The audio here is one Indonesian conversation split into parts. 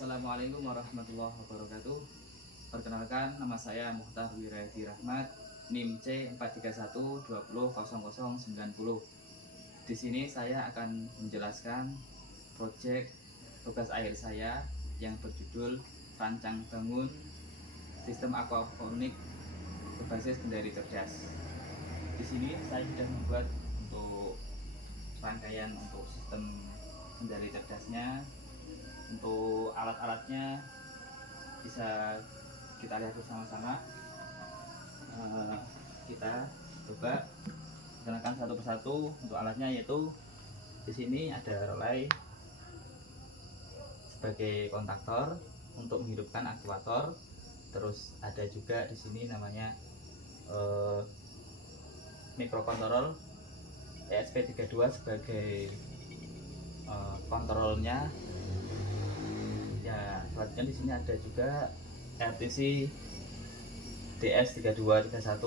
Assalamualaikum warahmatullahi wabarakatuh. Perkenalkan, nama saya Muhtar Wirayadi Rahmat, NIM C431200090. Di sini saya akan menjelaskan proyek tugas akhir saya yang berjudul Rancang Bangun Sistem Aquaponik Berbasis Kendari Cerdas. Di sini saya sudah membuat untuk rangkaian untuk sistem kendari cerdasnya. Untuk alat-alatnya bisa kita lihat bersama-sama. Kita coba gunakan satu persatu untuk alatnya, yaitu di sini ada relay sebagai kontaktor untuk menghidupkan aktuator. Terus ada juga di sini namanya mikrokontrol ESP32 sebagai kontrolnya. Ya, selanjutnya di sini ada juga RTC DS3231,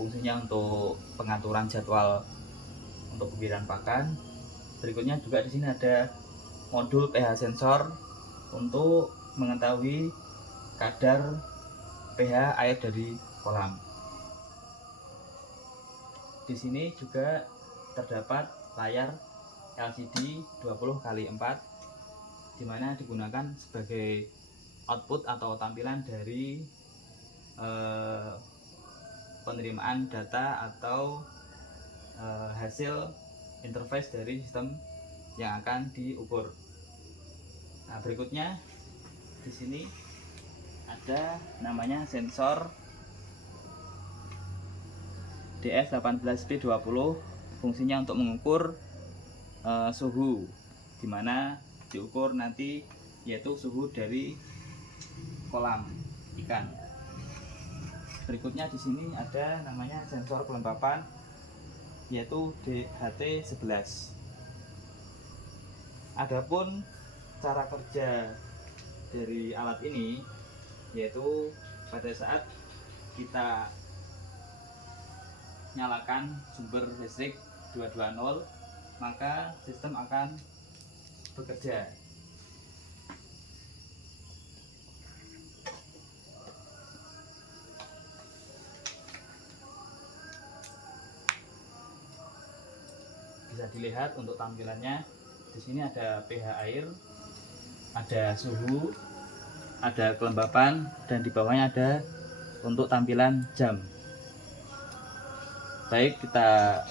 fungsinya untuk pengaturan jadwal untuk pembibitan pakan. Berikutnya juga di sini ada modul pH sensor untuk mengetahui kadar pH air dari kolam. Di sini juga terdapat layar LCD 20x4 di mana digunakan sebagai output atau tampilan dari penerimaan data atau hasil interface dari sistem yang akan diukur. Nah, berikutnya di sini ada namanya sensor DS18B20, fungsinya untuk mengukur suhu, di mana diukur nanti yaitu suhu dari kolam ikan. Berikutnya di sini ada namanya sensor kelembapan, yaitu DHT11. Adapun cara kerja dari alat ini, yaitu pada saat kita nyalakan sumber listrik 220, maka sistem akan bekerja. Bisa dilihat untuk tampilannya. Di sini ada pH air, ada suhu, ada kelembapan, dan di bawahnya ada untuk tampilan jam. Baik, kita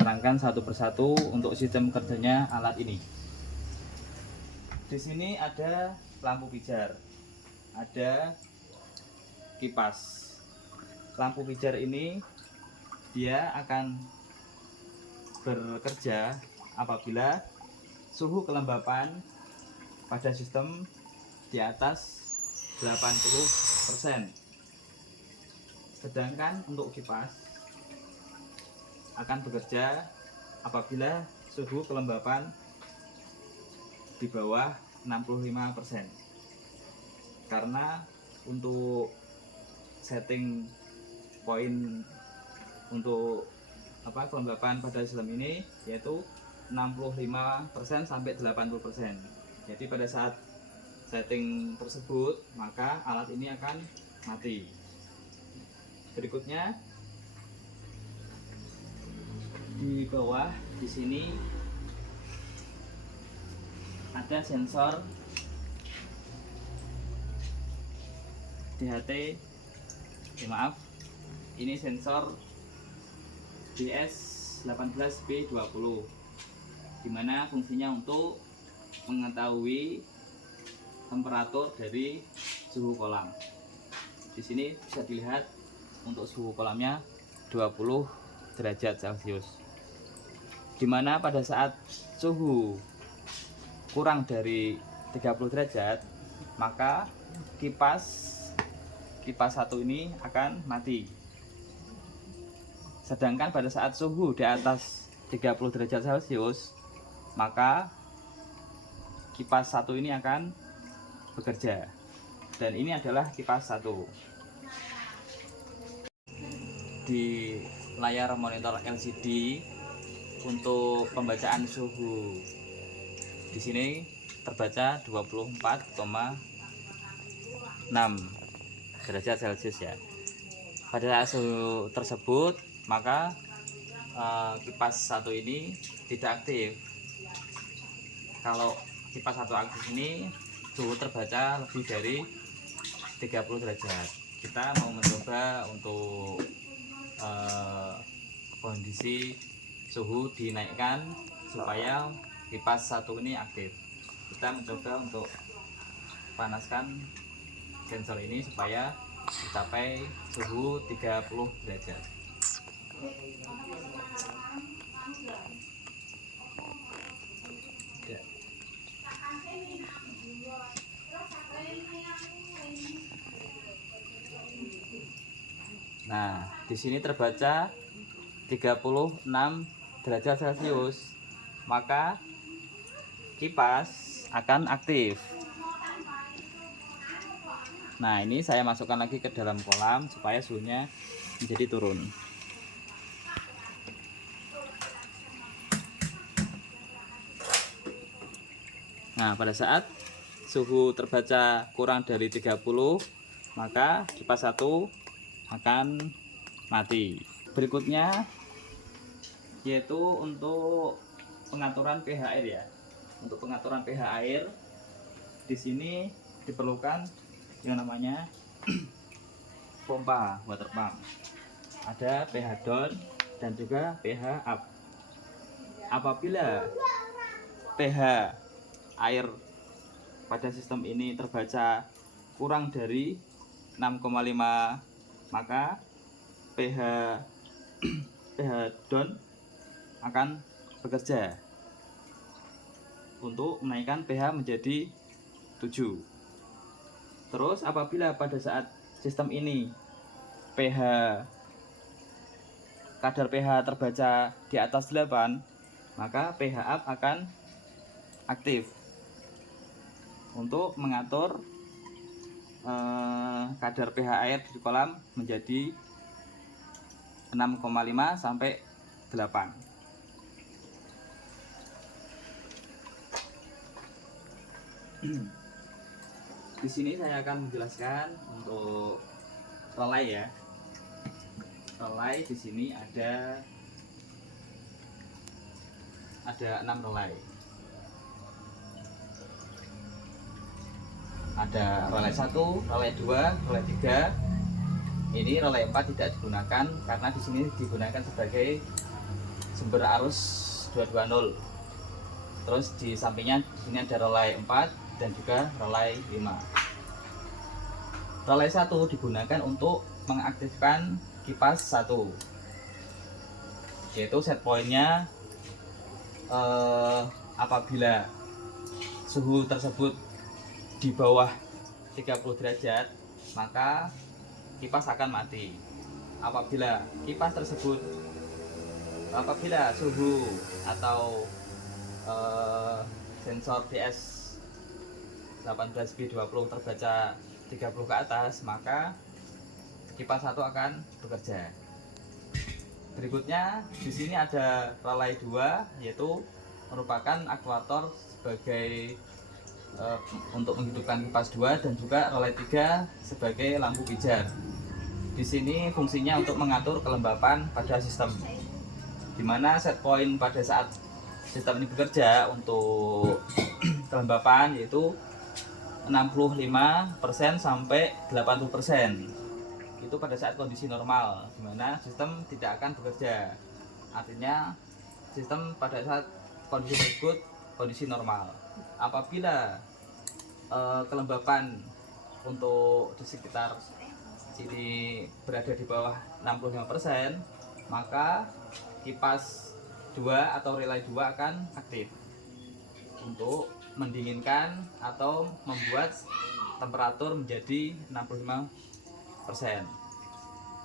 terangkan satu persatu untuk sistem kerjanya alat ini. Di sini ada lampu pijar, ada kipas. Lampu pijar ini dia akan bekerja apabila suhu kelembapan pada sistem di atas 80%. Sedangkan untuk kipas akan bekerja apabila suhu kelembapan di bawah 65%. Karena untuk setting poin untuk kelembapan pada sistem ini yaitu 65% sampai 80%. Jadi pada saat setting tersebut maka alat ini akan mati. Berikutnya di bawah di sini ada sensor ini sensor DS18B20, dimana fungsinya untuk mengetahui temperatur dari suhu kolam. Di sini bisa dilihat untuk suhu kolamnya 20 derajat Celcius, dimana pada saat suhu kurang dari 30 derajat maka kipas satu ini akan mati. Sedangkan pada saat suhu di atas 30 derajat Celcius maka kipas satu ini akan bekerja. Dan ini adalah kipas satu. Di layar monitor LCD untuk pembacaan suhu, di sini terbaca 24,6 derajat Celcius ya. Pada saat suhu tersebut maka kipas satu ini tidak aktif. Kalau kipas satu aktif ini suhu terbaca lebih dari 30 derajat. Kita mau mencoba untuk kondisi suhu dinaikkan supaya kipas satu ini aktif. Kita mencoba untuk panaskan sensor ini supaya mencapai suhu 30 derajat. Nah, di sini terbaca 36 derajat Celcius, maka kipas akan aktif. Nah, ini saya masukkan lagi ke dalam kolam supaya suhunya menjadi turun. Nah, pada saat suhu terbaca kurang dari 30, maka kipas satu akan mati. Berikutnya yaitu untuk pengaturan pH air ya. Untuk pengaturan pH air di sini diperlukan yang namanya pompa water pump. Ada pH down dan juga pH up. Apabila pH air pada sistem ini terbaca kurang dari 6,5, maka pH down akan bekerja untuk menaikkan pH menjadi 7. Terus apabila pada saat sistem ini kadar pH terbaca di atas 8, maka pH up akan aktif untuk mengatur kadar pH air di kolam menjadi 6,5 sampai 8. Di sini saya akan menjelaskan untuk relay ya. Relay di sini ada 6 relay. Ada relay 1, relay 2, relay 3. Ini relay 4 tidak digunakan karena di sini digunakan sebagai sumber arus 220. Terus di sampingnya di sini ada relay 4 dan juga relay 5. Relay 1 digunakan untuk mengaktifkan kipas 1. Yaitu set pointnya apabila suhu tersebut di bawah 30 derajat, maka kipas akan mati. Apabila suhu atau sensor DS 18B20 terbaca 30 ke atas, maka kipas 1 akan bekerja. Berikutnya di sini ada relay 2, yaitu merupakan aktuator sebagai untuk menghidupkan kipas 2, dan juga relay 3 sebagai lampu pijar. Di sini fungsinya untuk mengatur kelembapan pada sistem, di mana set point pada saat sistem ini bekerja untuk kelembapan yaitu 65% sampai 80%. Itu pada saat kondisi normal, di mana sistem tidak akan bekerja. Artinya sistem pada saat kondisi tersebut kondisi normal. Apabila kelembapan untuk di sekitar sini berada di bawah 65%, maka kipas 2 atau relay 2 akan aktif untuk mendinginkan atau membuat temperatur menjadi 65%.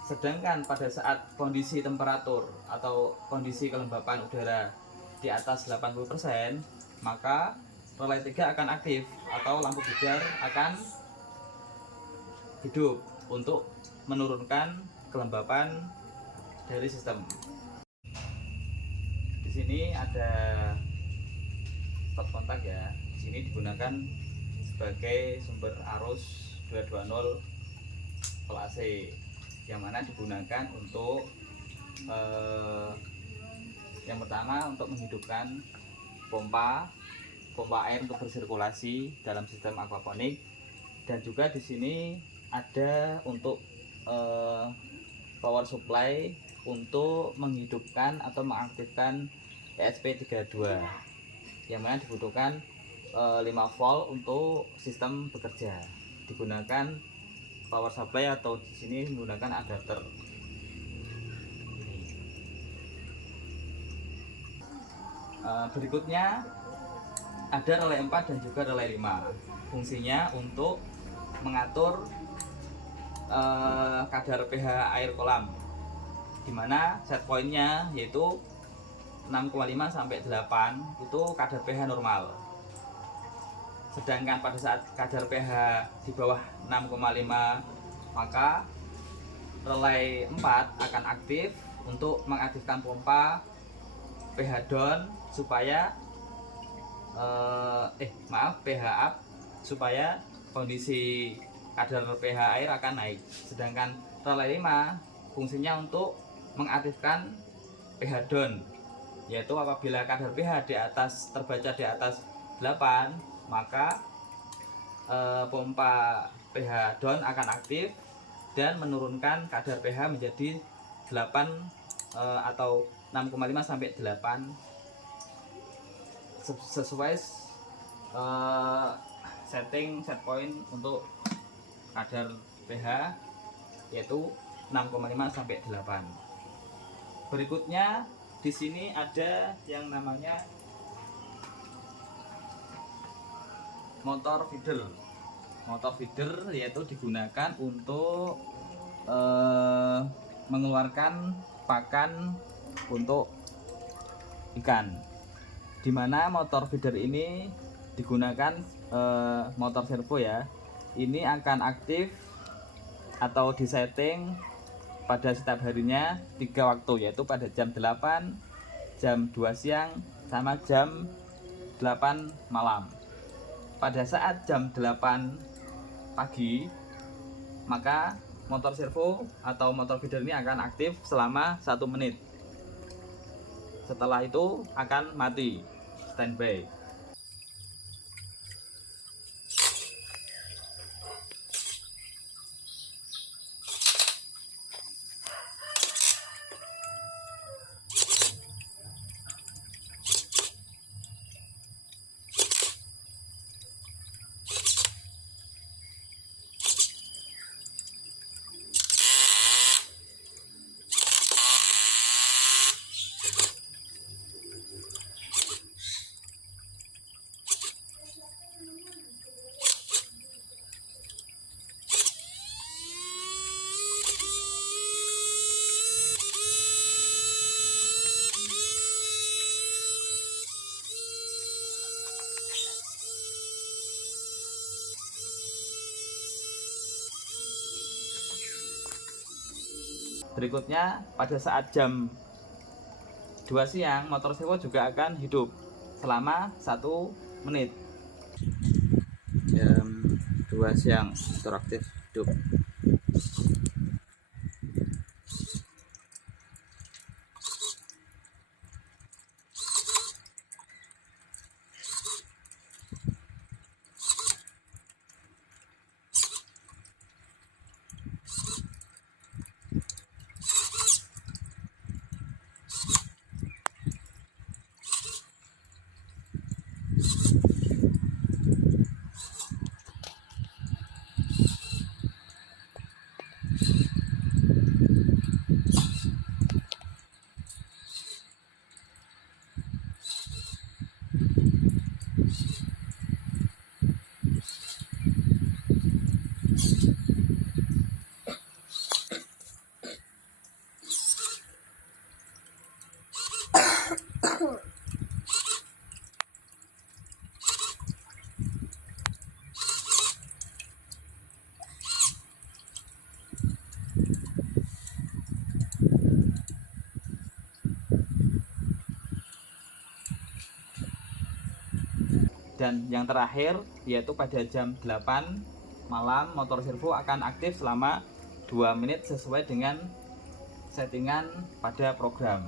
Sedangkan pada saat kondisi temperatur atau kondisi kelembapan udara di atas 80%, maka relay 3 akan aktif atau lampu pijar akan hidup untuk menurunkan kelembapan dari sistem. Di sini ada pot kontak ya. Di sini digunakan sebagai sumber arus 220 volt AC, yang mana digunakan untuk yang pertama untuk menghidupkan pompa air untuk bersirkulasi dalam sistem aquaponik, dan juga di sini ada untuk power supply untuk menghidupkan atau mengaktifkan ESP32, yang mana dibutuhkan 5 volt untuk sistem bekerja. Digunakan power supply atau di sini menggunakan adapter. Berikutnya ada relay 4 dan juga relay 5. Fungsinya untuk mengatur kadar pH air kolam, dimana set pointnya yaitu 6,5 sampai 8 itu kadar pH normal. Sedangkan pada saat kadar pH di bawah 6,5, maka relay 4 akan aktif untuk mengaktifkan pompa pH down supaya pH up supaya kondisi kadar pH air akan naik. Sedangkan relay 5 fungsinya untuk mengaktifkan pH down, yaitu apabila kadar pH terbaca di atas 8, maka pompa pH down akan aktif dan menurunkan kadar pH menjadi 8 atau 6,5 sampai 8 sesuai set point untuk kadar pH yaitu 6,5 sampai 8. Berikutnya di sini ada yang namanya motor feeder. Motor feeder yaitu digunakan untuk mengeluarkan pakan untuk ikan, dimana motor feeder ini digunakan motor servo ya. Ini akan aktif atau disetting pada setiap harinya 3 waktu, yaitu pada jam 8, jam 2 siang, sama jam 8 malam. Pada saat jam 8 pagi, maka motor servo atau motor feeder ini akan aktif selama 1 menit. Setelah itu akan mati, standby. Berikutnya pada saat jam 2 siang motor servo juga akan hidup selama 1 menit. Jam 2 siang motor aktif hidup. Dan yang terakhir yaitu pada jam 8 malam motor servo akan aktif selama 2 menit sesuai dengan settingan pada program.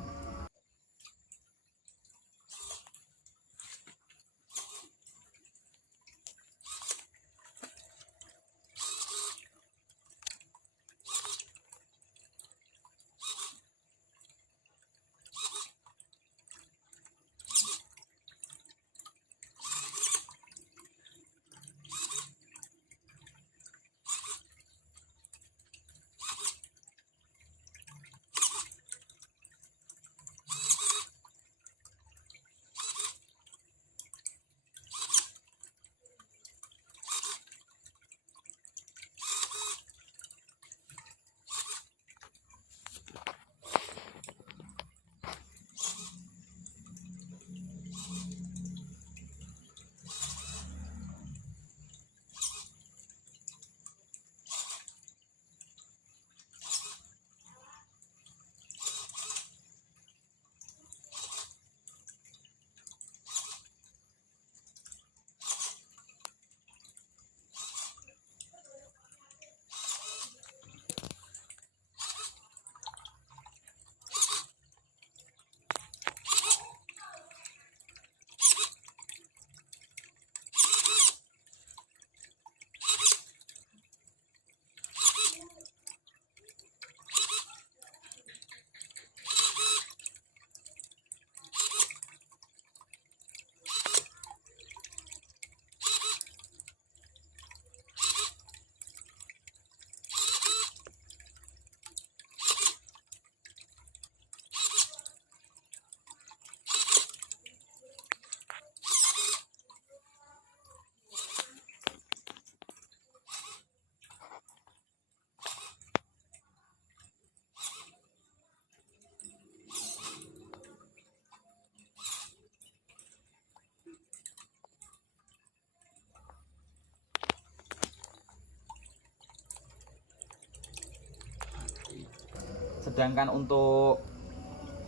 Sedangkan untuk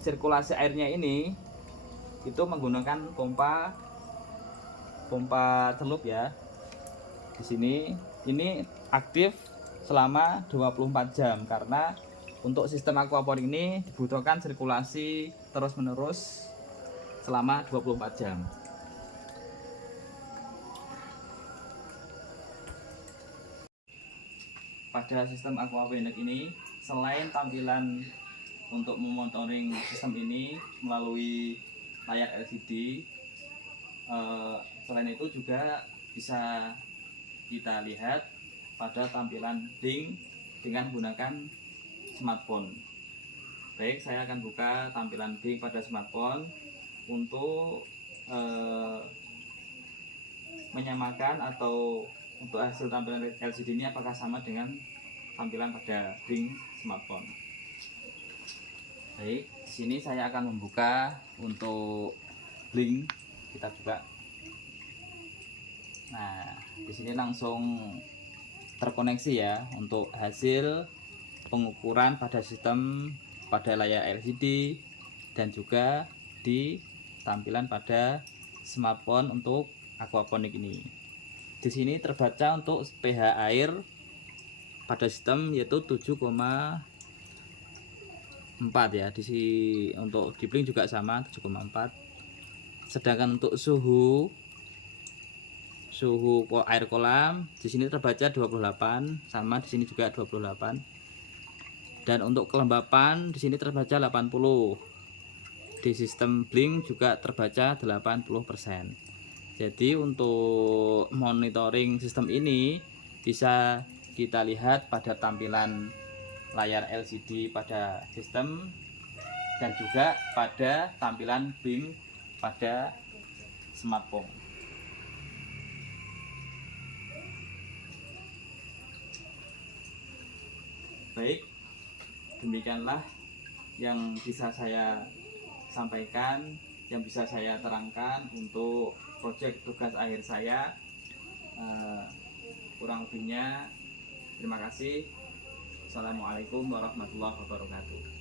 sirkulasi airnya ini itu menggunakan pompa celup ya. Di sini ini aktif selama 24 jam karena untuk sistem aquaponik ini dibutuhkan sirkulasi terus-menerus selama 24 jam. Pada sistem aquaponik ini selain tampilan untuk memonitoring sistem ini melalui layar LCD, selain itu juga bisa kita lihat pada tampilan blink dengan menggunakan smartphone. Baik, saya akan buka tampilan blink pada smartphone untuk menyamakan atau untuk hasil tampilan LCD ini apakah sama dengan tampilan pada blink smartphone. Baik, di sini saya akan membuka untuk blink, kita buka. Nah, di sini langsung terkoneksi ya untuk hasil pengukuran pada sistem pada layar LCD dan juga di tampilan pada smartphone untuk aquaponik ini. Di sini terbaca untuk pH air pada sistem yaitu 7,4 ya. Di sini untuk di blink juga sama 7,4. Sedangkan untuk suhu air kolam di sini terbaca 28, sama di sini juga 28. Dan untuk kelembapan di sini terbaca 80. Di sistem blink juga terbaca 80%. Jadi untuk monitoring sistem ini bisa kita lihat pada tampilan layar LCD pada sistem dan juga pada tampilan blink pada smartphone. Baik, demikianlah yang bisa saya sampaikan, yang bisa saya terangkan untuk proyek tugas akhir saya. Kurang lebihnya terima kasih. Assalamualaikum warahmatullahi wabarakatuh.